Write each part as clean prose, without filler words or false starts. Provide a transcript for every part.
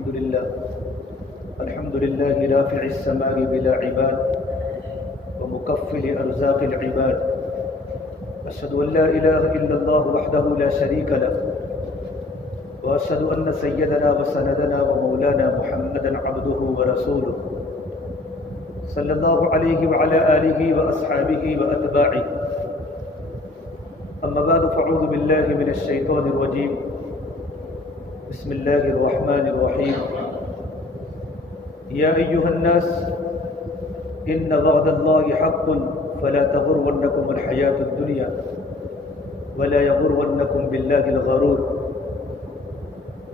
الحمد لله رافع السماء بلا عباد ومكفل أرزاق العباد. أشهد أن لا إله إلا الله وحده لا شريك له، وأشهد أن سيدنا وسندنا ومولانا محمدا عبده ورسوله صلى الله عليه وعلى آله وأصحابه وأتباعه. أما بعد فأعوذ بالله من الشيطان الرجيم. بسم الله الرحمن الرحيم. يا أيها الناس إن وعد الله حق فلا تغرنكم الحياة الدنيا ولا يغرنكم بالله الغرور.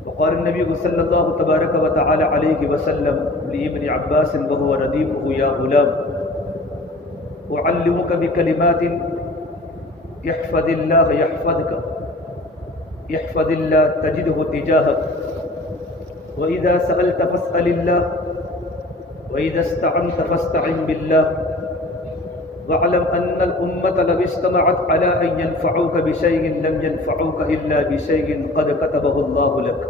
وقال النبي صلى الله تبارك وتعالى عليه وسلم لابن عباس وهو رديفه: يا غلام أعلمك بكلمات احفظ الله يحفظك، احفظ الله تجده تجاهك، وإذا سألت فاسأل الله، وإذا استعنت فاستعن بالله، واعلم أن الأمة لو اجتمعت على أن ينفعوك بشيء لم ينفعوك إلا بشيء قد كتبه الله لك،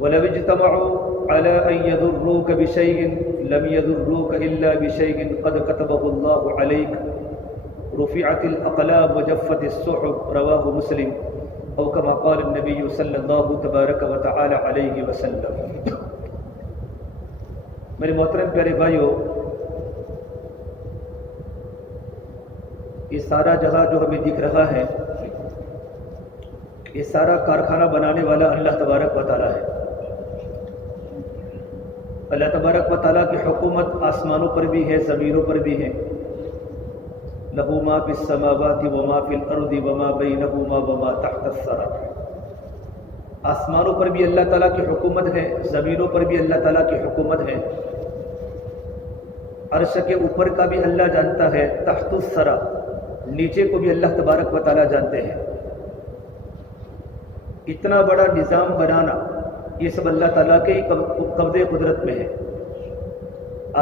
ولو اجتمعوا على أن يضروك بشيء لم يضروك إلا بشيء قد كتبه الله عليك. رفعت الأقلام وجفت الصحف. رواه مسلم، أو كما قال النبي صلی اللہ تبارک و تعالی علیہ وسلم. میرے محترم پیارے بھائیو، یہ سارا جہاں جو ہمیں دکھ رہا ہے، یہ سارا کارخانہ بنانے والا اللہ تبارک و تعالی ہے. اللہ تبارک و تعالی کی حکومت آسمانوں پر بھی ہے، زمینوں پر بھی ہے. لہ ما فی السماوات وما فی الارض وما بینہما وما تحت الثری. آسمانوں پر بھی اللہ تعالیٰ کی حکومت ہے، زمینوں پر بھی اللہ تعالیٰ کی حکومت ہے. عرش کے اوپر کا بھی اللہ جانتا ہے، تحت الثری نیچے کو بھی اللہ تبارک و تعالیٰ جانتے ہیں. اتنا بڑا نظام بنانا یہ سب اللہ تعالیٰ کے قبضے قدرت میں ہے.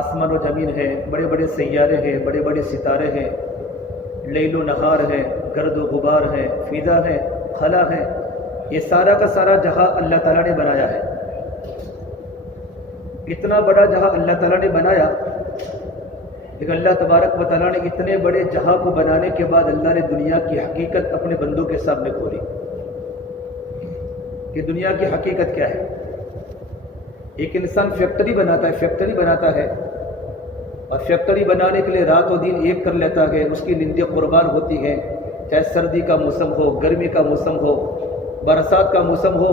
آسمان و زمین ہے، بڑے بڑے سیارے ہیں، بڑے بڑے ستارے ہیں، لیل و نہار ہے، گرد و غبار ہے، فضا ہے، خلا ہے. یہ سارا کا سارا جہاں اللہ تعالیٰ نے بنایا ہے. اتنا بڑا جہاں اللہ تعالیٰ نے بنایا، لیکن اللہ تبارک و تعالیٰ نے اتنے بڑے جہاں کو بنانے کے بعد اللہ نے دنیا کی حقیقت اپنے بندوں کے سامنے کھولی کہ دنیا کی حقیقت کیا ہے. ایک انسان فیکٹری بناتا ہے اور فیکٹری بنانے کے لیے رات و دن ایک کر لیتا ہے. اس کی نیندیں قربان ہوتی ہیں، چاہے سردی کا موسم ہو، گرمی کا موسم ہو، برسات کا موسم ہو.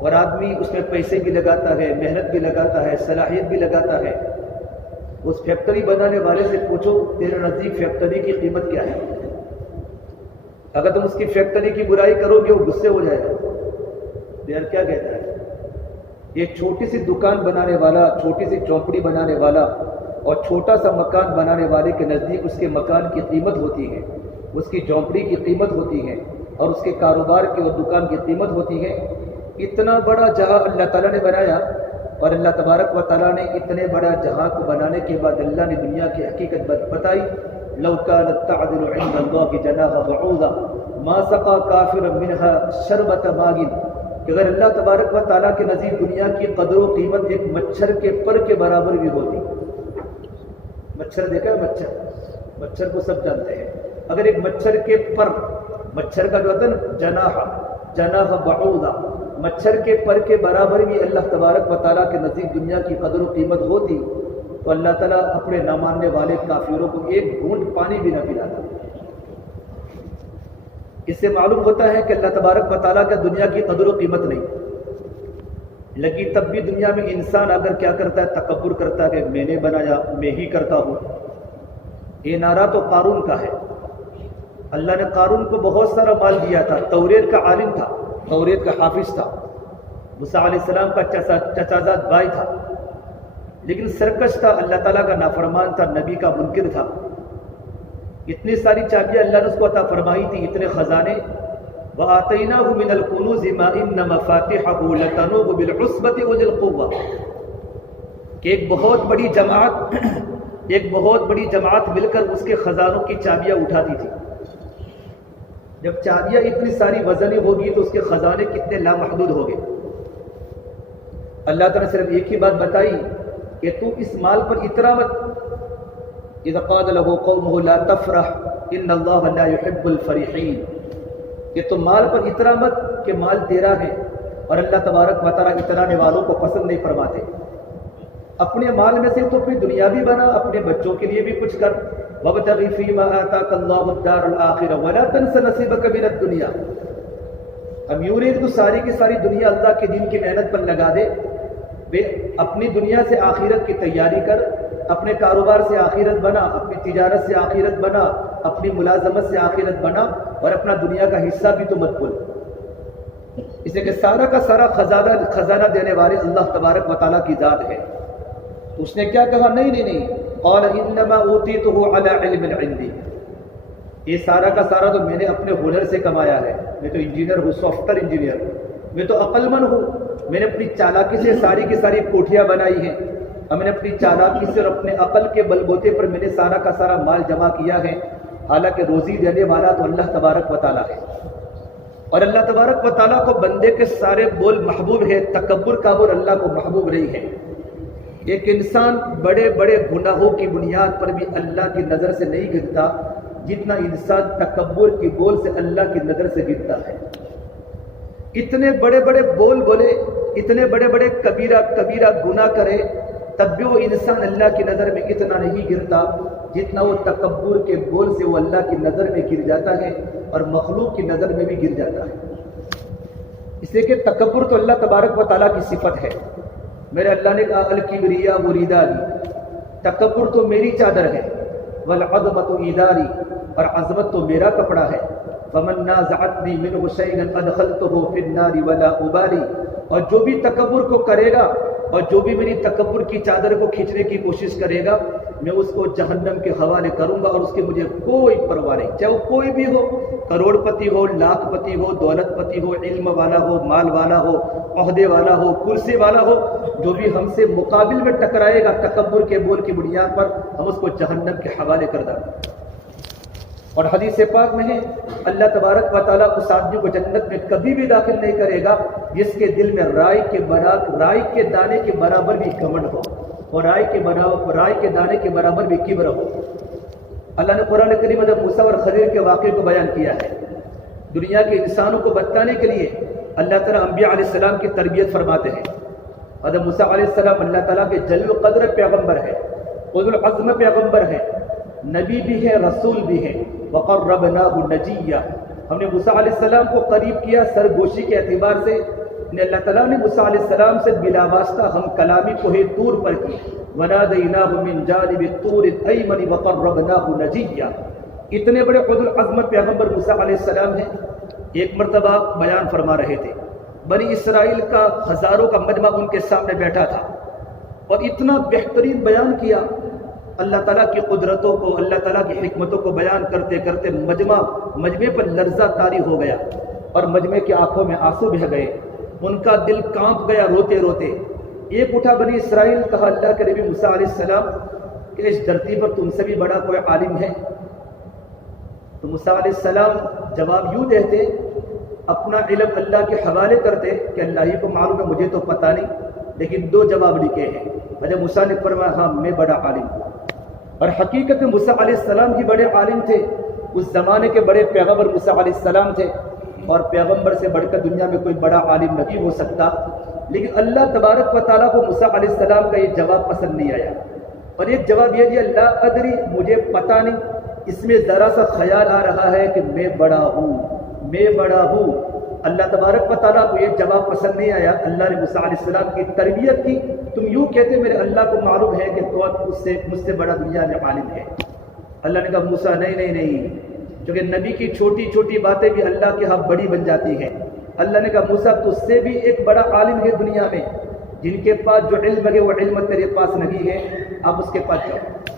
اور آدمی اس میں پیسے بھی لگاتا ہے، محنت بھی لگاتا ہے، صلاحیت بھی لگاتا ہے. اس فیکٹری بنانے والے سے پوچھو تیرے نزدیک فیکٹری کی قیمت کیا ہے؟ اگر تم اس کی فیکٹری کی برائی کرو گے وہ غصے ہو جائے گا. یار کیا کہتا ہے؟ یہ چھوٹی سی دکان بنانے والا، چھوٹی سی چوپڑی بنانے والا اور چھوٹا سا مکان بنانے والے کے نزدیک اس کے مکان کی قیمت ہوتی ہے، اس کی جھونپڑی کی قیمت ہوتی ہے، اور اس کے کاروبار کی اور دکان کی قیمت ہوتی ہے. اتنا بڑا جہاں اللہ تعالیٰ نے بنایا، اور اللہ تبارک و تعالیٰ نے اتنے بڑا جہاں کو بنانے کے بعد اللہ نے دنیا کی حقیقت بتائی. لو كانت تعدل عند الله جناح بعوضة ما سقى كافرا منها شربة ماء. کہ اگر اللہ تبارک و تعالیٰ کے نزدیک دنیا کی قدر و قیمت ایک مچھر کے پر کے برابر بھی ہوتی. مچھر دیکھا ہے؟ مچھر کو سب جانتے ہیں. اگر ایک مچھر کے پر، مچھر کا جو ہوتا ہے نا جناح بعوضہ، مچھر کے پر کے برابر بھی اللہ تبارک و تعالیٰ کے نزدیک دنیا کی قدر و قیمت ہوتی تو اللہ تعالیٰ اپنے نہ ماننے والے کافروں کو ایک گھونٹ پانی بھی نہ پلاتا. اس سے معلوم ہوتا ہے کہ اللہ تبارک و تعالیٰ کا دنیا کی قدر و قیمت نہیں لگی. تب بھی دنیا میں انسان اگر کیا کرتا ہے؟ تکبر کرتا ہے کہ میں نے بنایا، میں ہی کرتا ہوں. یہ نعرہ تو قارون کا ہے. اللہ نے قارون کو بہت سارا مال دیا تھا، توریت کا عالم تھا، توریت کا حافظ تھا، موسیٰ علیہ السلام کا چچازاد بھائی تھا، لیکن سرکش تھا، اللہ تعالیٰ کا نافرمان تھا، نبی کا منکر تھا. اتنی ساری چابیاں اللہ نے اس کو عطا فرمائی تھی، اتنے خزانے. وَآتَيْنَاهُ مِنَ الْكُنُوزِ مَا إِنَّ مَفَاتِحَهُ لَتَنُوءُ بِالْعُصْبَةِ أُولِي الْقُوَّةِ. کہ ایک بہت بڑی جماعت مل کر اس کے خزانوں کی چابیاں اٹھاتی تھی. جب چابیاں اتنی ساری وزنی ہوگی تو اس کے خزانے کتنے لامحدود ہو گئے. اللہ تعالیٰ نے صرف ایک ہی بات بتائی کہ تو اس مال پر اترا مت. اذ قال له قومه لا تفرح ان اللہ لا يحب الفرحین، کہ تو مال پر اترا مت کہ مال تیرا ہے اور اللہ تبارک و تعالیٰ اترانے والوں کو پسند نہیں فرماتے. اپنے مال میں سے تو اپنی دنیا بھی بنا، اپنے بچوں کے لیے بھی کچھ کر. وابتغ فیما آتاک اللہ الدار الآخرہ ولا تنس نصیبک من الدنیا. اب یوں نہیں تو ساری کی ساری دنیا اللہ کے دین کی محنت پر لگا دے. اپنی دنیا سے آخرت کی تیاری کر، اپنے کاروبار سے آخرت بنا، اپنی تجارت سے آخرت بنا، اپنی ملازمت سے آخرت بنا، اور اپنا دنیا کا حصہ بھی تو مت بھول. اس لیے کہ سارا کا سارا خزانہ دینے والے اللہ تبارک و تعالیٰ کی ذات ہے. اس نے کیا کہا؟ نہیں، قال انما اوتیتہ علی علم عندی. یہ سارا کا سارا تو میں نے اپنے ہنر سے کمایا ہے. میں تو انجینئر ہوں، سافٹ ویئر انجینئر، میں تو عقل مند ہوں. میں نے اپنی چالاکی سے ساری کی ساری کوٹھیاں بنائی ہیں، اور میں نے اپنی چالاکی سے اور اپنے عقل کے بل بوتے پر میں نے سارا کا سارا مال جمع کیا ہے. حالانکہ روزی دینے والا تو اللہ تبارک و تعالیٰ ہے، اور اللہ تبارک و تعالیٰ کو بندے کے سارے بول محبوب ہے. تکبر کا بول اللہ کو محبوب نہیں ہے. ایک انسان بڑے بڑے گناہوں کی بنیاد پر بھی اللہ کی نظر سے نہیں گرتا جتنا انسان تکبر کی بول سے اللہ کی نظر سے گرتا ہے. اتنے بڑے بڑے بول بولے، اتنے بڑے بڑے کبیرہ گناہ کرے، تب بھی وہ انسان اللہ کی نظر میں اتنا نہیں گرتا جتنا وہ تکبر کے بول سے وہ اللہ کی نظر میں گر جاتا ہے اور مخلوق کی نظر میں بھی گر جاتا ہے. اس لیے کہ تکبر تو اللہ تبارک و تعالیٰ کی صفت ہے. میرے اللہ نے کہا الکبریا رداری، تکبر تو میری چادر ہے، والعظمت اداری، اور عظمت تو میرا کپڑا ہے. فمن نازعنی منہ شیئا ادخلتہ فی النار ولا ابالی. اور جو بھی تکبر کو کرے گا اور جو بھی میری تکبر کی چادر کو کھینچنے کی کوشش کرے گا، میں اس کو جہنم کے حوالے کروں گا، اور اس کی مجھے کوئی پرواہ نہیں. چاہے وہ کوئی بھی ہو، کروڑ پتی ہو، لاکھ پتی ہو، دولت پتی ہو، علم والا ہو، مال والا ہو، عہدے والا ہو، کرسی والا ہو، جو بھی ہم سے مقابل میں ٹکرائے گا تکبر کے بول کی بنیاد پر، ہم اس کو جہنم کے حوالے کر دیں. اور حدیث پاک میں ہے اللہ تبارک و تعالیٰ اس آدمی کو جنت میں کبھی بھی داخل نہیں کرے گا جس کے دل میں رائی کے دانے کے برابر بھی گھمنڈ ہو، اور رائی کے دانے کے برابر بھی کبر ہو. اللہ نے قرآن کریم میں موسیٰ اور خضر کے واقعے کو بیان کیا ہے. دنیا کے انسانوں کو بتانے کے لیے اللہ تعالیٰ انبیاء علیہ السلام کی تربیت فرماتے ہیں. حضرت موسیٰ علیہ السلام اللہ تعالیٰ کے جلیل القدر پیغمبر ہے، اولو العزم پیغمبر ہے، نبی بھی ہے، رسول بھی ہے. وقربناہ نجیہ، ہم نے موسیٰ علیہ السلام کو قریب کیا سرگوشی کے اعتبار سے. اللہ تعالیٰ نے موسیٰ علیہ السلام سے بلا واسطہ ہم کلامی کوہ طور پر کی. ونادیناہ من جانب الطور الایمن وقربناہ نجیہ. اتنے بڑے اولو العزم پیغمبر موسیٰ علیہ السلام ہیں. ایک مرتبہ بیان فرما رہے تھے، بنی اسرائیل کا ہزاروں کا مجمع ان کے سامنے بیٹھا تھا، اور اتنا بہترین بیان کیا اللہ تعالیٰ کی قدرتوں کو، اللہ تعالیٰ کی حکمتوں کو بیان کرتے کرتے مجمع پر لرزہ طاری ہو گیا، اور مجمع کی آنکھوں میں آنسو بہہ گئے. ان کا دل کانپ گیا روتے روتے. ایک اٹھا بنی اسرائیل، کہا اللہ کے نبی موسیٰ علیہ السلام کہ اس دھرتی پر تم سے بھی بڑا کوئی عالم ہے؟ تو موسیٰ علیہ السلام جواب یوں دیتے، اپنا علم اللہ کے حوالے کرتے کہ اللہ ہی کو معلوم ہے، مجھے تو پتہ نہیں. لیکن دو جواب لکھے ہیں. حضرت موسیٰ نے فرمایا ہاں میں بڑا عالم ہوں. اور حقیقت میں موسیٰ علیہ السلام ہی بڑے عالم تھے. اس زمانے کے بڑے پیغمبر موسیٰ علیہ السلام تھے، اور پیغمبر سے بڑھ کر دنیا میں کوئی بڑا عالم نہیں ہو سکتا. لیکن اللہ تبارک و تعالیٰ کو موسیٰ علیہ السلام کا یہ جواب پسند نہیں آیا، اور ایک جواب یہ دیا اللہ ادری، مجھے پتہ نہیں. اس میں ذرا سا خیال آ رہا ہے کہ میں بڑا ہوں. اللہ تبارک و تعالیٰ کو یہ جواب پسند نہیں آیا. اللہ نے موسیٰ علیہ السلام کی تربیت کی. تم یوں کہتے میرے اللہ کو معلوم ہے کہ تو مجھ سے بڑا دنیا میں عالم ہے. اللہ نے کہا موسیٰ نہیں، کیونکہ نبی کی چھوٹی چھوٹی باتیں بھی اللہ کے ہاں بڑی بن جاتی ہیں. اللہ نے کہا موسیٰ تجھ سے بھی ایک بڑا عالم ہے دنیا میں، جن کے پاس جو علم ہے وہ علم تیرے پاس نہیں ہے، آپ اس کے پاس جاؤ.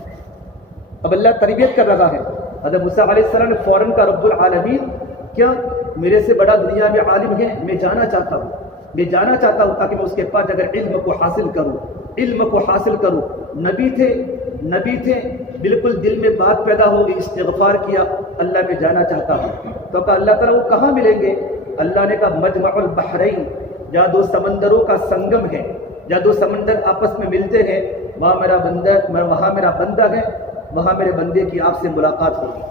اب اللہ تربیت کر رہا ہے. حضرت موسیٰ علیہ السلام نے فوراً کہا رب العالمین، کیا میرے سے بڑا دنیا میں عالم ہے؟ میں جانا چاہتا ہوں تاکہ میں اس کے پاس اگر علم کو حاصل کروں. نبی تھے بالکل دل میں بات پیدا ہو گئی، استغفار کیا، اللہ میں جانا چاہتا ہوں. تو کہا اللہ تعالیٰ وہ کہاں ملیں گے؟ اللہ نے کہا مجمع البحرین، جہاں دو سمندروں کا سنگم ہے، جہاں دو سمندر آپس میں ملتے ہیں وہاں میرا بندہ ہے، وہاں میرے بندے کی آپ سے ملاقات ہوگی۔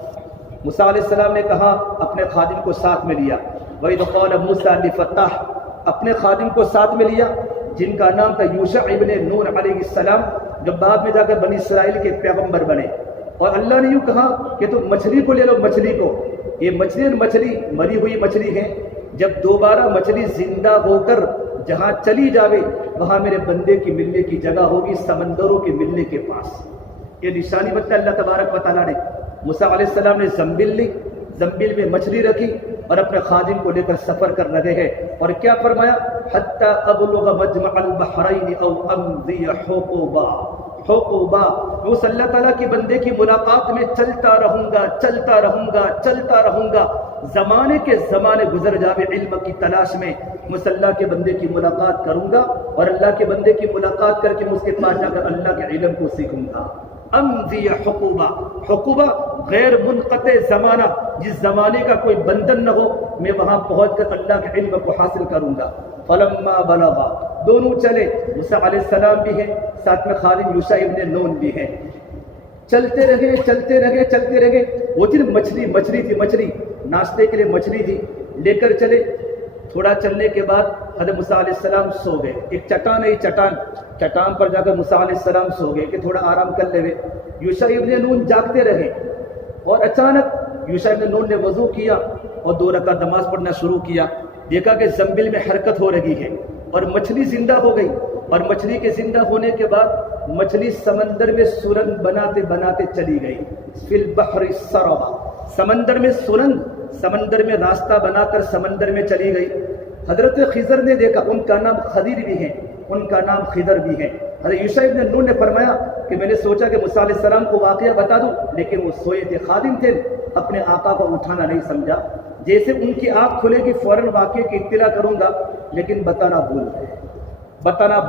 موسیٰ علیہ السلام نے کہا اپنے خادم کو ساتھ میں لیا، وَإِذْ قَالَ مُوسَىٰ لِفَتَاحِهِ، اپنے خادم کو ساتھ میں لیا جن کا نام تھا یوشع ابن نون علیہ السلام، جو بعد میں جا کر بنی اسرائیل کے پیغمبر بنے۔ اور اللہ نے یوں کہا کہ تم مچھلی کو لے لو، مچھلی کو، یہ مچھلی مری ہوئی مچھلی ہے، جب دوبارہ مچھلی زندہ ہو کر جہاں چلی جاوے وہاں میرے بندے کی ملنے کی جگہ ہوگی، سمندروں کے ملنے کے پاس۔ یہ نشانی بتایا اللہ تبارک و تعالیٰ نے۔ موسیٰ علیہ السلام نے زنبیل لی، زنبیل میں مچھلی رکھی اور اپنے خادم کو لے کر سفر کر رہے ہیں، اور کیا فرمایا؟ حتی ابلغ مجمع البحرین او امضی حقوبا، حقوبا، اس اللہ تعالیٰ کی بندے کی ملاقات میں چلتا رہوں گا، چلتا رہوں گا، چلتا رہوں گا، زمانے کے زمانے گزر جاوے علم کی تلاش میں مس اللہ کے بندے کی ملاقات کروں گا، اور اللہ کے بندے کی ملاقات کر کے اس کے پاس جا کر اللہ کے علم کو سیکھوں گا۔ امضی حقوبا، حقوبا غیر منقطع زمانہ، جس زمانے کا کوئی بندن نہ ہو، میں وہاں پہنچ کر اللہ کے علم کو حاصل کروں گا۔ فلما بلغا، دونوں چلے، موسیٰ علیہ السلام بھی ہیں، ساتھ میں خادم یوشع ابن نون بھی ہیں، چلتے رہے چلتے رہے چلتے رہے۔ وہ تھی مچھلی تھی، مچھلی ناشتے کے لیے مچھلی تھی، لے کر چلے۔ تھوڑا چلنے کے بعد حضرت موسیٰ علیہ السلام سو گئے، ایک چٹان ہے، چٹان پر جا کر موسیٰ علیہ السلام سو گئے کہ تھوڑا آرام کر لے۔ یوشع ابن نون جاگتے رہے، اور اچانک یوشع ابن نون نے وضو کیا اور 2 رکعت نماز پڑھنا شروع کیا۔ دیکھا کہ زنبیل میں حرکت ہو رہی ہے اور مچھلی زندہ ہو گئی، اور مچھلی کے زندہ ہونے کے بعد مچھلی سمندر میں سرنگ بناتے بناتے چلی گئی۔ فی البحر سربا، سمندر میں سرنگ، سمندر میں راستہ بنا کر سمندر میں چلی گئی۔ حضرت خضر نے دیکھا، ان کا نام خضر بھی ہے، ان کا نام خضر بھی ہے۔ حضرت یوشع ابن نون نے فرمایا کہ میں نے سوچا کہ موسیٰ علیہ السلام کو واقعہ بتا دوں، لیکن وہ سوئے تھے، خادم تھے، اپنے آقا کو اٹھانا نہیں سمجھا۔ جیسے ان کی آنکھ کھلے گی فوراً واقعے کی اطلاع کروں گا، لیکن بتانا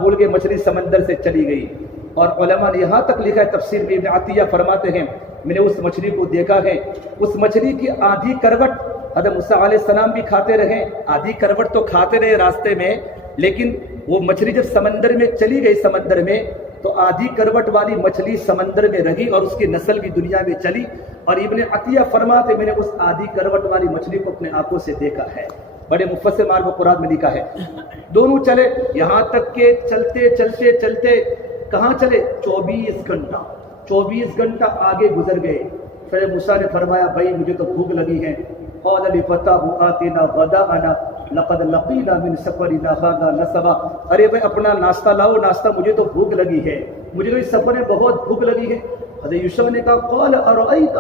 بھول گئے، مچھلی سمندر سے چلی گئی۔ اور علماء نے یہاں تک لکھا ہے، تفسیر میں ابن عطیہ فرماتے ہیں میں نے اس مچھلی کو دیکھا ہے، اس مچھلی کی آدھی کروٹ حضرت موسیٰ علیہ السلام بھی کھاتے رہے، آدھی کروٹ تو کھاتے رہے راستے میں، لیکن وہ مچھلی جب سمندر میں چلی گئی، سمندر میں، تو آدھی کروٹ والی مچھلی سمندر میں رہی اور اس کی نسل بھی دنیا میں چلی۔ اور ابن عطیہ فرماتے میں نے اس آدھی کروٹ والی مچھلی کو اپنے آنکھوں سے دیکھا ہے، بڑے مفسر معرب قرآن میں لکھا ہے۔ دونوں چلے، یہاں تک کہ چلتے چلتے چلتے کہاں چلے؟ 24 گھنٹہ آگے گزر گئے۔ پھر موسیٰ نے فرمایا بھائی مجھے تو بھوک لگی ہے۔ قال لفتاه آتنا غداءنا لقد لقينا من سفرنا هذا نصبا، ارے بھائی اپنا ناشتہ لاؤ، ناشتہ، مجھے تو بھوک لگی ہے، مجھے تو اس سفر میں بہت بھوک لگی ہے۔ حضرت یوشع نے کہا قال ارأيت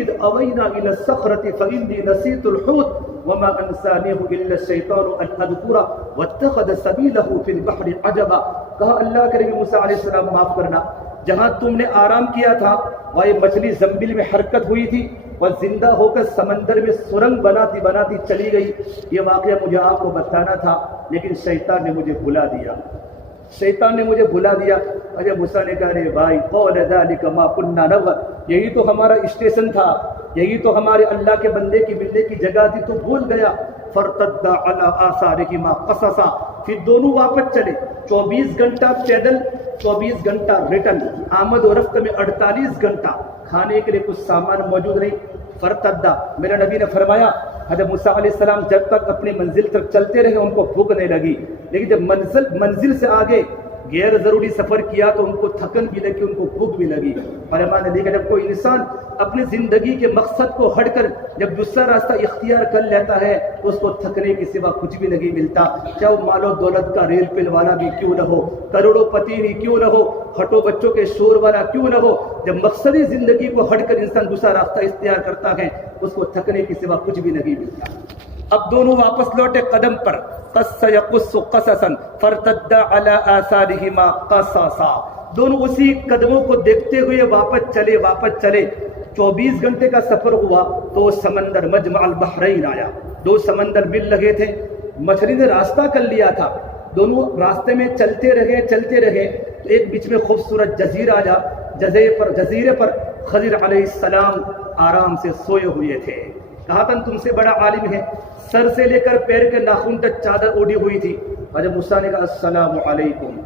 اذ اوينا الى الصخرة فاني نسيت الحوت وما انسانيه الا الشيطان ان اذكره واتخذ سبيله في البحر عجبا، کہا اللہ کریم موسیٰ علیہ السلام معاف کرنا، جہاں تم نے آرام کیا تھا وہاں یہ مچھلی زنبیل میں حرکت ہوئی تھی اور زندہ ہو کر سمندر میں سرنگ بناتی بناتی چلی گئی، یہ واقعہ مجھے آپ کو بتانا تھا، لیکن شیطان نے مجھے بھلا دیا، شیطان نے مجھے بھلا دیا۔ اجے موسیٰ نے کہا رے بھائی قول ذلك ما كنا نبغي، یہی تو ہمارا اسٹیشن تھا، یہی تو ہمارے اللہ کے بندے کی ملنے کی جگہ تھی، تو بھول گیا۔ فرتد على آثارهما قصصا، پھر دونوں واپس چلے، 24 گھنٹہ پیدل، 24 گھنٹہ ریٹرن، آمد و رفت میں 48 گھنٹہ، کھانے کے لیے کچھ سامان موجود نہیں۔ فرتدا، میرے نبی نے فرمایا حضرت موسیٰ علیہ السلام جب تک اپنی منزل تک چلتے رہے ان کو بھوک نہیں لگی، لیکن جب منزل سے آگے غیر ضروری سفر کیا تو ان کو تھکن بھی لگی، ان کو بھوک بھی لگی۔ علماء نے دیکھا جب کوئی انسان اپنی زندگی کے مقصد کو ہٹ کر جب دوسرا راستہ اختیار کر لیتا ہے تو اس کو تھکنے کے سوا کچھ بھی نہیں ملتا، چاہے وہ مال و دولت کا ریل پل والا بھی کیوں نہ ہو، کروڑوں پتی بھی کیوں نہ ہو، ہٹو بچوں کے شور والا کیوں نہ ہو، جب مقصدی زندگی کو ہٹ کر انسان دوسرا راستہ اختیار کرتا ہے اس کو تھکنے کے سوا کچھ بھی نہیں ملتا۔ اب دونوں واپس لوٹے قدم پر، قص یقص قصصا فرتد علی آثارہما قصصا، دونوں اسی قدموں کو دیکھتے ہوئے واپس چلے۔ 24 گھنٹے کا سفر ہوا تو سمندر مجمع البحرین آیا، 2 سمندر مل لگے تھے، مچھلی نے راستہ کر لیا تھا، دونوں راستے میں چلتے رہے، ایک بیچ میں خوبصورت جزیرہ آیا، جزیرے پر خضر علیہ السلام آرام سے سوئے ہوئے تھے۔ کہا تھا تم سے بڑا عالم ہے، سر سے لے کر پیر کے ناخن تک چادر اوڑھی ہوئی تھی۔ حضرت موسیٰ نے کہا السلام علیکم،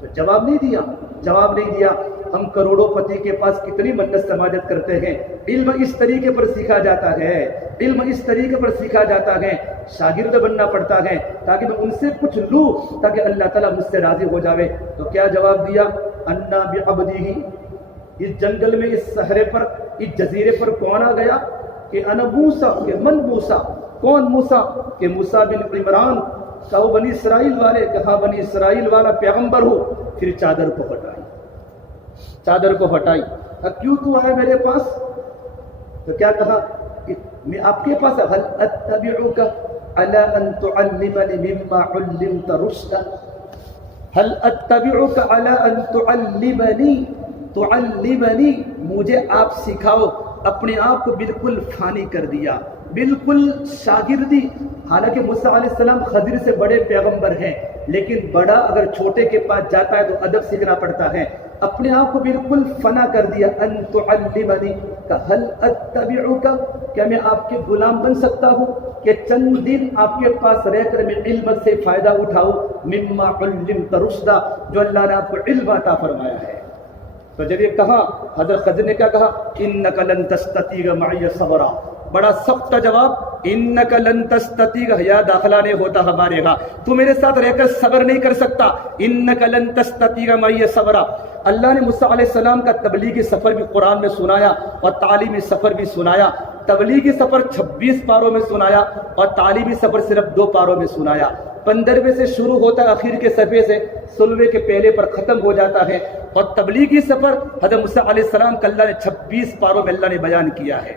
تو جواب نہیں دیا. ہم کروڑوں پتی کے پاس کتنی منت سماجت کرتے ہیں. علم اس طریقے پر سیکھا جاتا ہے, شاگرد بننا پڑتا ہے تاکہ میں ان سے کچھ لوں تاکہ اللہ تعالیٰ مجھ سے راضی ہو جاوے. تو کیا جواب دیا؟ انا بعبدہ. اس جنگل میں, اس صحرے پر, اس جزیرے پر کون آ گیا؟ کہ انا موسیٰ. کہ من موسیٰ؟ کون موسیٰ؟ کہ موسیٰ بن عمران. کہ وہ بنی اسرائیل والے. کہا بنی اسرائیل والا پیغمبر ہو. پھر چادر کو ہٹائی. کیوں تو آئے میرے پاس؟ تو کیا کہا کہ میں آپ کے پاس هل اتبعک علی ان تعلمنی مما علمت رشدا. هل اتبعک علی ان تعلمنی مجھے آپ سکھاؤ. اپنے آپ کو بالکل فانی کر دیا, بالکل شاگردی. حالانکہ موسیٰ علیہ السلام خضر سے بڑے پیغمبر ہیں, لیکن بڑا اگر چھوٹے کے پاس جاتا ہے تو ادب سیکھنا پڑتا ہے. اپنے آپ کو بالکل فنا کر دیا. ان تعلمنی کہ هل اتبعک, کیا میں آپ کے غلام بن سکتا ہوں کہ چند دن آپ کے پاس رہ کر میں علم سے فائدہ اٹھاؤں. مما علمت رشدا, جو اللہ نے آپ کو علم عطا فرمایا ہے. تو جب یہ کہا, حضرت خضر نے کیا کہا؟ انک لن تستطیع معی صبرا. بڑا سخت جواب. انک لن تستطیع, یا داخلہ نہیں ہوتا ہمارے ہاں, تو میرے ساتھ رہ کر صبر نہیں کر سکتا. انک لن تستطیع معی صبرا. اللہ نے موسیٰ علیہ السلام کا تبلیغی سفر بھی قرآن میں سنایا اور تعلیمی سفر بھی سنایا. تبلیغی سفر 26 پاروں میں سنایا اور تعلیمی سفر صرف 2 پاروں میں سنایا. 15ویں سے شروع ہوتا ہے, آخر کے صفحے سے 16ویں کے پہلے پر ختم ہو جاتا ہے. اور تبلیغی سفر حضرت موسیٰ علیہ السلام کا اللہ نے 26 پاروں میں اللہ نے بیان کیا ہے.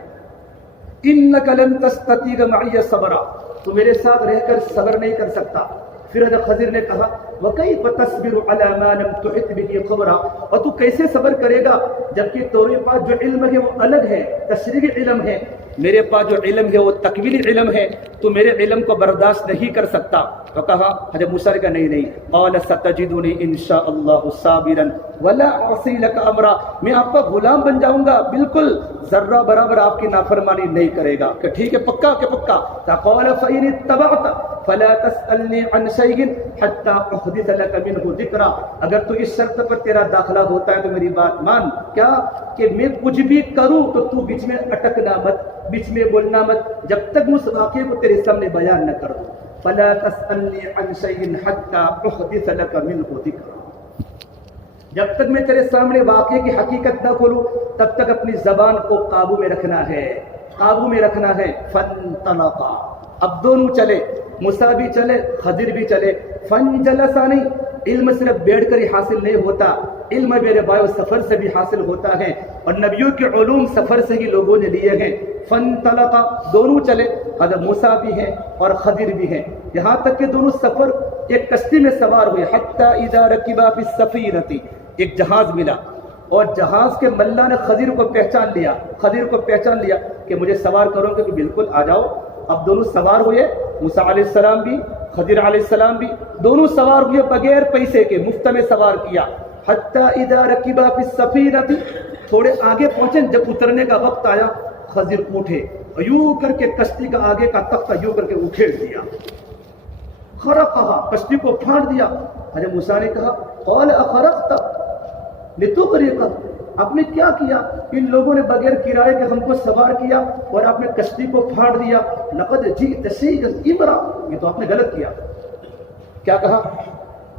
انک لن تستطیع معی صبرا, تو میرے ساتھ رہ کر صبر نہیں کر سکتا. پھر حضرت خضر نے کہا وَكَيْفَ تَصْبِرُ عَلَى مَا لَمْ تُحِطْ بِهِ خَبْرًا, اور تو کیسے صبر کرے گا جبکہ تیرے پاس جو علم ہے وہ الگ ہے, تشریحی علم ہے. میرے پاس جو علم ہے وہ تکوینی علم ہے, تو میرے علم کو برداشت نہیں کر سکتا. تو کہا حضرت موسیٰ نے کہا نہیں. قال ستجدنی ان شاء اللہ صابرا ولا اعصی لک امرا, میں آپ کا غلام بن جاؤں گا, بالکل ذرہ برابر آپ کی نافرمانی نہیں کرے گا. کہ ٹھیک ہے, پکا کہ پکا. قال فإن اتبعت فلا تسألنی عن شیء حتی احدث لک منہ ذکرا. اگر تو اس شرط پر تیرا داخلہ ہوتا ہے تو میری بات مان, کیا کہ میں کچھ بھی کروں تو تو بیچ میں اٹکنا مت, بیچ میں بولنا مت, جب تک میں اس واقعے کو تیرے سامنے بیان نہ کروں. فلا تسألنی عن شیء حتی احدث لک منہ ذکرا. جب تک میں تیرے سامنے واقعے کی حقیقت نہ کھولوں تب تک اپنی زبان کو قابو میں رکھنا ہے. فانطلقا, اب دونوں چلے, موسیٰ بھی چلے, خضر بھی چلے. فانجلسا نہیں, علم صرف بیٹھ کر ہی حاصل نہیں ہوتا, علم میرے بھائیو سفر سے بھی حاصل ہوتا ہے, اور نبیوں کے علوم سفر سے ہی لوگوں نے لیے ہیں. فانطلقا, دونوں چلے, حضرت موسیٰ بھی ہیں اور خضر بھی ہیں, یہاں تک کہ دونوں سفر ایک کشتی میں سوار ہوئے. حتی اذا رکبا فی السفینۃ, ایک جہاز ملا اور جہاز کے ملا نے خضر کو پہچان لیا کہ مجھے سوار کرو گے. کہ بالکل آ جاؤ. اب دونوں سوار ہوئے, موسیٰ علیہ السلام بھی, خضر علیہ السلام بھی, دونوں سوار ہوئے بغیر پیسے کے, مفت میں سوار کیا. حتی اذا رکبا فی السفینۃ, تھوڑے آگے پہنچے, جب اترنے کا وقت آیا خضر اٹھے, یوں کر کے کشتی کا آگے کا تختہ یوں کر کے اکھیڑ دیا, خرقہا, کشتی کو پھاڑ دیا. حضرت موسیٰ نے کہا قال اخرقت لتغرق, آپ نے کیا کیا؟ ان لوگوں نے بغیر کرائے کے ہم کو سوار کیا اور آپ نے کشتی کو پھاڑ دیا. لقد جئت شیئا امرا, یہ تو آپ نے غلط کیا. کیا کہا؟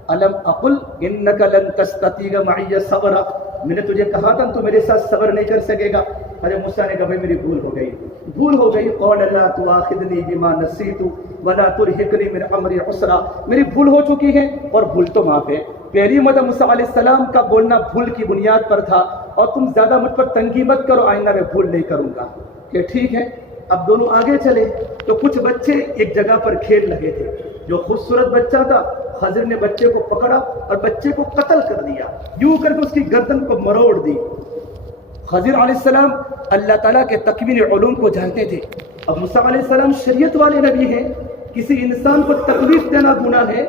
الم اقل انک لن تستطیع معی صبرا, میں نے تجھے کہا تھا تو میرے ساتھ صبر نہیں کر سکے گا. حضرت موسیٰ نے کہا بھائی میری بھول ہو گئی. قال لا تؤاخذنی بما نسیت ولا ترهقنی من امری عسرا, میری بھول ہو چکی ہے اور بھول تو معاف ہے. پہلی مرتبہ موسیٰ علیہ السلام کا بولنا بھول کی بنیاد پر تھا, اور تم زیادہ مجھ پر تنگی مت کرو, آئندہ میں بھول نہیں کروں گا. کہ ٹھیک ہے. اب دونوں آگے چلے تو کچھ بچے ایک جگہ پر کھیل رہے تھے. جو خوبصورت بچہ تھا, خضر نے بچے کو پکڑا اور بچے کو قتل کر دیا, یوں کر کے اس کی گردن کو مروڑ دی. خضر علیہ السلام اللہ تعالیٰ کے تکوین علوم کو جانتے تھے. اب موسیٰ علیہ السلام شریعت والے نبی ہیں, کسی انسان کو تکلیف دینا گناہ ہے,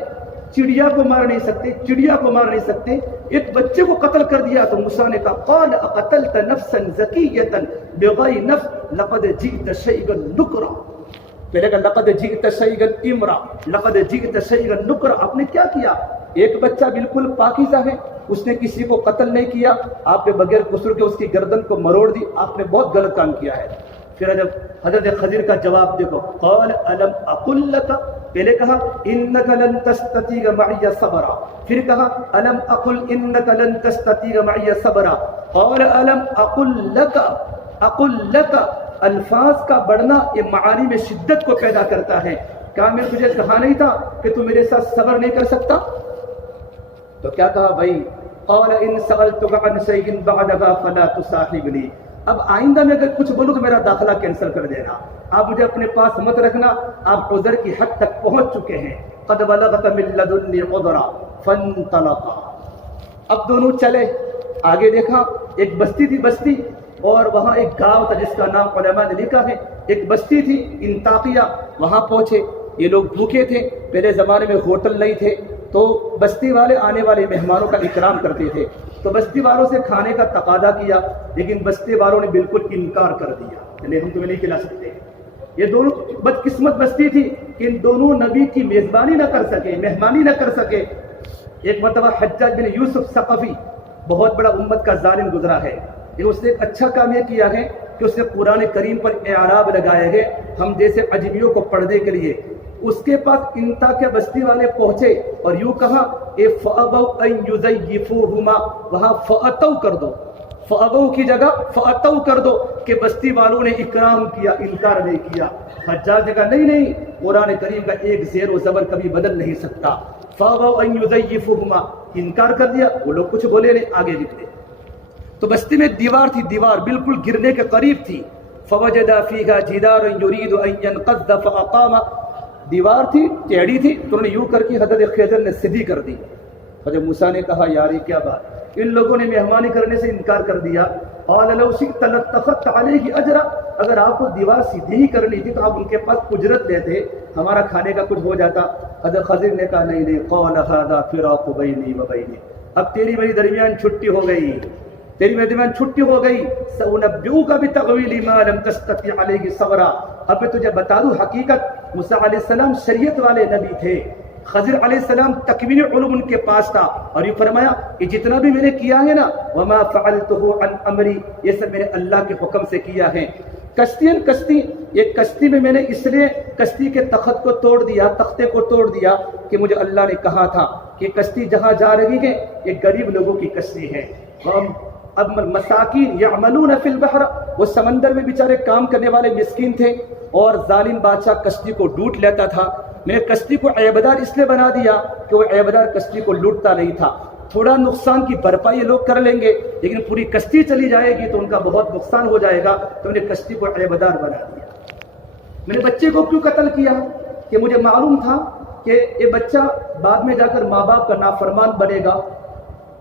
چڑیا کو مار نہیں سکتے, ایک بچے کو قتل کر دیا. تو موسیٰ نے کہا قال اقتلت نفسا زکیۃ بغیر نفس لقد جئت شیئا نکرا, پہلے کہا لقد جئت شیئا امرا لقد جئت شیئا نکرا، آپ نے کیا کیا؟ ایک بچہ بالکل پاکیزہ ہے، اس نے کسی کو قتل نہیں کیا، آپ نے بغیر قصور کے اس کی گردن کو مروڑ دی، آپ نے بہت غلط کام کیا ہے۔ پھر جب حضرت خضر کا جواب دیکھو، قال الم اقل لک، پہلے کہا انک لن تستطیع معی صبرا، پھر کہا الم اقل انک لن تستطیع معی صبرا، قال الم اقل لک اقل لک، الفاظ کا بڑھنا یہ معانی میں شدت کو پیدا کرتا ہے، کیا میں تجھے کہا نہیں تھا کہ تو میرے ساتھ صبر نہیں کر سکتا؟ تو کیا کہا بھائی؟ قال ان سألتک عن شیء بعدها فلا تصاحبنی، اب آئندہ میں اگر کچھ بولوں تو میرا داخلہ کینسل کر دینا، آپ مجھے اپنے پاس مت رکھنا، آپ عذر کی حد تک پہنچ چکے ہیں۔ قد بلغت من لدنی عذرا فانطلقا، اب دونوں چلے، آگے دیکھا ایک بستی تھی، بستی، اور وہاں ایک گاؤں تھا جس کا نام علماء نے لکھا ہے، ایک بستی تھی انطاکیہ، وہاں پہنچے، یہ لوگ بھوکے تھے، پہلے زمانے میں ہوٹل نہیں تھے، تو بستی والے آنے والے مہمانوں کا اکرام کرتے تھے، تو بستی والوں سے کھانے کا تقاضا کیا، لیکن بستی والوں نے بالکل انکار کر دیا، یعنی ہم تمہیں نہیں کھلا سکتے۔ یہ دونوں بدقسمت بستی تھی کہ ان دونوں نبی کی میزبانی نہ کر سکے، مہمانی نہ کر سکے۔ ایک مرتبہ حجاج بن یوسف ثقفی بہت بڑا امت کا ظالم گزرا ہے، لیکن اس نے ایک اچھا کام یہ کیا ہے کہ اس نے قرآن کریم پر اعراب لگائے ہیں ہم جیسے اجمیوں کو پڑھنے کے لیے۔ اس کے پاس انطاکیہ بستی والے پہنچے اور یوں کہا اے فَأَبَوْا أَن يُزَيِّفُوهُمَا، وہاں فَأَتَوْا کر دو، فَأَبَوْا کی جگہ فَأَتَوْا کر دو کہ بستی والوں نے اکرام کیا، انکار نہیں کیا۔ حجاج نے کہا نہیں نہیں، قرآن کریم کا ایک زیر و زبر کبھی بدل نہیں سکتا، فَأَبَوْا أَن يُزَيِّفُوهُمَا، انکار کر دیا، وہ لوگ کچھ بولے نہیں، آگے نکلے۔ تو بستی میں دیوار تھی، دیوار بالکل گرنے کے قریب تھی، فَوَجَدَ فِيهَا جِدَارًا يُرِيدُ أَن يَنقَضَّ فَأَقَامَ، دیوار تھی، ٹیڑھی تھی، تو انہوں نے یوں کر کے حضرت خضر نے سیدھی کر دی۔ حضرت موسیٰ نے کہا یار یہ کیا بات، ان لوگوں نے مہمانی کرنے سے انکار کر دیا۔ قال لو شئت لاتخذت علیہ اجرا، اگر آپ کو دیوار سیدھی ہی کرنی تھی تو آپ ان کے پاس اجرت لیتے، ہمارا کھانے کا کچھ ہو جاتا۔ حضرت خضر نے کہا نہیں نہیں، قال هذا فراق بینی و بینک، اب تیری میری درمیان چھٹی ہو گئی، تیری میرے درمیان چھٹی ہو گئی۔ سأنبئوک بتأویل ما لم تستطع علیہ صبرا، اب میں تجھے بتا دوں حقیقت، موسیٰ علیہ السلام شریعت والے نبی تھے، خضر علیہ السلام تکوین علوم ان کے پاس تھا، اور یہ فرمایا کہ جتنا بھی میں نے کیا ہے نا وما فعلته عن امری، یہ سب میں نے اللہ کے حکم سے کیا ہے۔ کشتی، ایک کشتی میں نے اس لیے کشتی کے تخت کو توڑ دیا، تختے کو توڑ دیا کہ مجھے اللہ نے کہا تھا کہ کشتی جہاں جا رہی ہے یہ غریب لوگوں کی کشتی ہے۔ اب مساکین یعملون فی البحر، وہ سمندر میں بیچارے کام کرنے والے مسکین تھے، اور ظالم بادشاہ کشتی کو لوٹ لیتا تھا۔ میں نے کشتی کو عیبدار اس لیے بنا دیا کہ وہ عیبدار کشتی کو لوٹتا نہیں تھا، تھوڑا نقصان کی بھرپائی لوگ کر لیں گے، لیکن پوری کشتی چلی جائے گی تو ان کا بہت نقصان ہو جائے گا، تو میں نے کشتی کو عیبدار بنا دیا۔ میں نے بچے کو کیوں قتل کیا؟ کہ مجھے معلوم تھا کہ یہ بچہ بعد میں جا کر ماں باپ کا نافرمان بنے گا،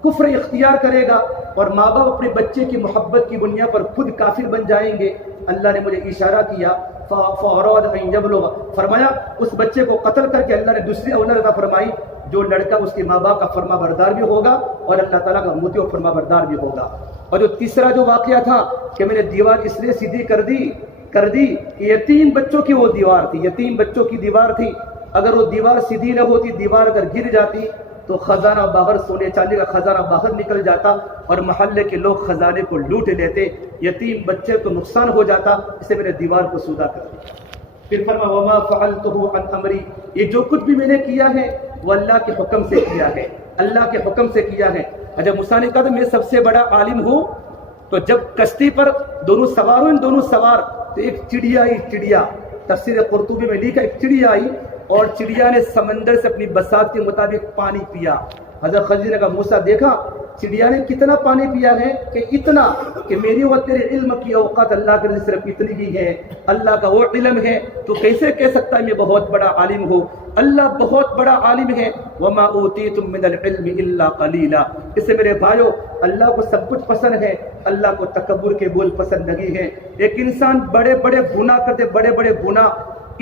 کفر اختیار کرے گا، اور ماں باپ اپنے بچے کی محبت کی بنیاد پر خود کافر بن جائیں گے۔ اللہ نے مجھے اشارہ کیا، فَأَرَادَ أَن يَبْلُغَ، فرمایا اس بچے کو قتل کر کے اللہ نے دوسری اولاد عطا فرمائی، جو لڑکا اس کے ماں باپ کا فرما بردار بھی ہوگا اور اللہ تعالیٰ کا مطیع و فرما بردار بھی ہوگا۔ اور جو تیسرا جو واقعہ تھا کہ میں نے دیوار اس لیے سیدھی کر دی کہ یتیم بچوں کی وہ دیوار تھی، یتیم بچوں کی دیوار تھی، اگر وہ دیوار سیدھی نہ ہوتی، دیوار اگر گر جاتی تو خزانہ باہر، سونے چاندی کا خزانہ باہر نکل جاتا اور محلے کے لوگ خزانے کو لوٹ لیتے، یتیم بچے کو نقصان ہو جاتا، اس سے میں نے دیوار کو سودا کر دیا۔ پھر فرمایا وما فعلته عن امری، یہ جو کچھ بھی میں نے کیا ہے وہ اللہ کے حکم سے کیا ہے، اللہ کے حکم سے کیا ہے۔ جب موسیٰ نے کہا میں سب سے بڑا عالم ہوں، تو جب کشتی پر دونوں سوار ہوئے، دونوں سوار، تو ایک چڑیا آئی، چڑیا، تفسیر قرطبی میں لکھا ایک چڑیا آئی اور چڑیا نے سمندر سے اپنی بساط کے مطابق پانی پیا۔ حضرت خضر نے کہا موسیٰ دیکھا چڑیا نے کتنا پانی پیا ہے، کہ اتنا کہ میری اور تیرے علم کی اوقات اللہ کے صرف اتنی ہی ہے، اللہ کا وہ علم ہے، تو کیسے کہہ سکتا ہے میں بہت بڑا عالم ہوں؟ اللہ بہت بڑا عالم ہے۔ وما اوتیتم من العلم الا قلیلا، اس سے میرے بھائیو اللہ کو سب کچھ پسند ہے، اللہ کو تکبر کے بول پسند نہیں ہے۔ ایک انسان بڑے بڑے گناہ کرتے، بڑے بڑے گناہ،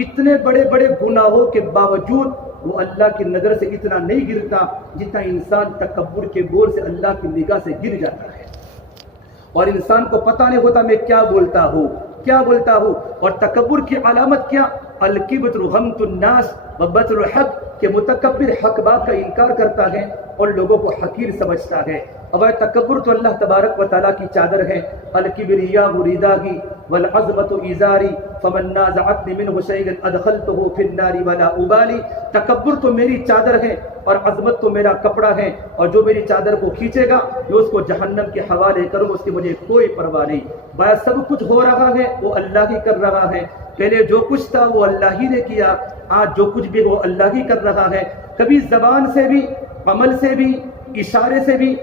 اتنے بڑے بڑے گناہوں کے باوجود وہ اللہ کی نظر سے اتنا نہیں گرتا جتنا انسان تکبر کے بول سے اللہ کی نگاہ سے گر جاتا ہے، اور انسان کو پتہ نہیں ہوتا میں کیا بولتا ہوں، کیا بولتا ہوں۔ اور تکبر کی علامت کیا؟ الکبر غمت الناس و بطر الحق کہ متکبر حق بات کا انکار کرتا ہے اور لوگوں کو حقیر سمجھتا ہے. اب تکبر تو اللہ تبارک و تعالیٰ کی چادر ہے. الکبریاء ردائی والعظمت ازاری فمن نازعنی منہ شیئا ادخلتہ فی النار ولا ابالی. تکبر تو میری چادر ہے اور عظمت تو میرا کپڑا ہے، اور جو میری چادر کو کھینچے گا میں اس کو جہنم کے حوالے کروں، اس کی مجھے کوئی پرواہ نہیں. باید سب کچھ ہو رہا ہے وہ اللہ ہی کر رہا ہے. پہلے جو کچھ تھا وہ اللہ ہی نے کیا، آج جو کچھ بھی وہ اللہ ہی کر رہا ہے. کبھی زبان سے بھی، عمل سے بھی، اشارے سے بھی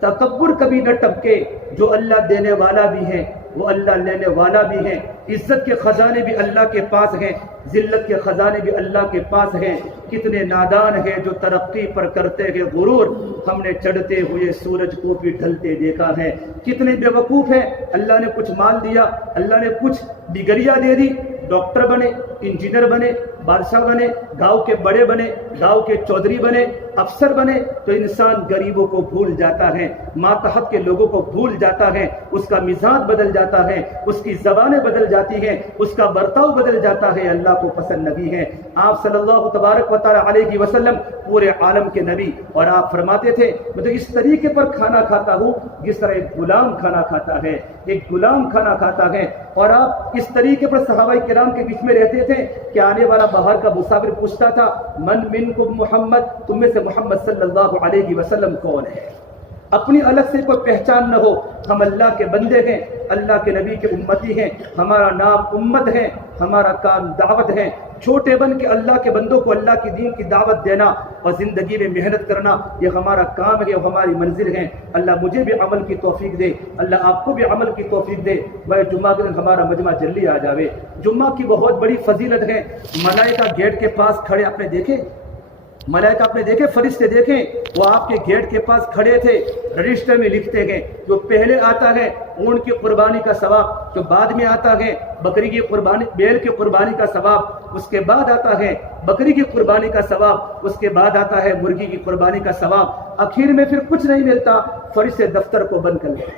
تکبر کبھی نہ ٹپکے. جو اللہ دینے والا بھی ہے وہ اللہ لینے والا بھی ہے. عزت کے خزانے بھی اللہ کے پاس ہیں، ذلت کے خزانے بھی اللہ کے پاس ہیں. کتنے نادان ہیں جو ترقی پر کرتے ہیں غرور، ہم نے چڑھتے ہوئے سورج کو بھی ڈھلتے دیکھا ہے. کتنے بے وقوف ہیں، اللہ نے کچھ مال دیا، اللہ نے کچھ ڈگریاں دے دی، ڈاکٹر بنے، انجینئر بنے، بادشاہ بنے، گاؤں کے بڑے بنے، گاؤں کے چودھری بنے، افسر بنے، تو انسان غریبوں کو بھول جاتا ہے، ماتحت کے لوگوں کو بھول جاتا ہے. اس کا مزاج بدل جاتا ہے، اس کی زبانیں بدل جاتی ہیں، اس کا برتاؤ بدل جاتا ہے. اللہ کو پسند نہیں ہے. آپ صلی اللہ تبارک و تعالی علیہ وسلم پورے عالم کے نبی، اور آپ فرماتے تھے میں تو اس طریقے پر کھانا کھاتا ہوں جس طرح ایک غلام کھانا کھاتا ہے، ایک غلام کھانا کھاتا ہے. اور آپ اس طریقے پر صحابہ کرام کے بیچ میں رہتے تھے کہ آنے والا باہر کا مسافر پوچھتا تھا من منکم محمد، تم میں سے محمد صلی اللہ علیہ وسلم کون ہے؟ اپنی الگ سے کوئی پہچان نہ ہو. ہم اللہ کے بندے ہیں، اللہ کے نبی کے امتی ہیں، ہمارا نام امت ہے، ہمارا کام دعوت ہے. چھوٹے بن کے اللہ کے بندوں کو اللہ کی دین کی دعوت دینا اور زندگی میں محنت کرنا، یہ ہمارا کام ہے اور ہماری منزل ہے. اللہ مجھے بھی عمل کی توفیق دے، اللہ آپ کو بھی عمل کی توفیق دے. وہ جمعہ کے دن ہمارا مجمع جلدی آ جاوے. جمعہ کی بہت بڑی فضیلت ہے. ملائکہ گیٹ کے پاس کھڑے، آپ نے دیکھے ملائکہ، آپ نے دیکھے فرشتے دیکھیں، وہ آپ کے گیٹ کے پاس کھڑے تھے. رجسٹر میں لکھتے ہیں جو پہلے آتا ہے اونٹ کی قربانی کا ثواب، جو بعد میں آتا ہے بکری کی قربانی، بیل کی قربانی کا ثواب، اس کے بعد آتا ہے بکری کی قربانی کا ثواب، اس کے بعد آتا ہے مرغی کی قربانی کا ثواب. آخر میں پھر کچھ نہیں ملتا، فرشتے دفتر کو بند کر لیں.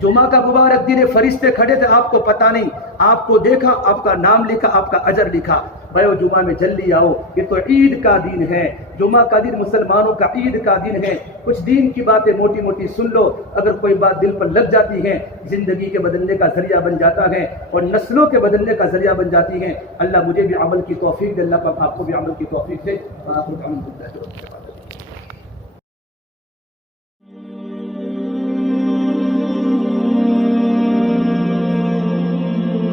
جمعہ کا مبارک دن فرشتے کھڑے تھے، آپ کو پتہ نہیں، آپ کو دیکھا، آپ کا نام لکھا، آپ کا اجر لکھا. بھائیو جمعہ میں جلدی آؤ، یہ تو عید کا دن ہے. جمعہ کا دن مسلمانوں کا عید کا دن ہے. کچھ دین کی باتیں موٹی موٹی سن لو، اگر کوئی بات دل پر لگ جاتی ہے زندگی کے بدلنے کا ذریعہ بن جاتا ہے اور نسلوں کے بدلنے کا ذریعہ بن جاتی ہے. اللہ مجھے بھی عمل کی توفیق دے، اللہ آپ کو بھی عمل کی توفیق دے.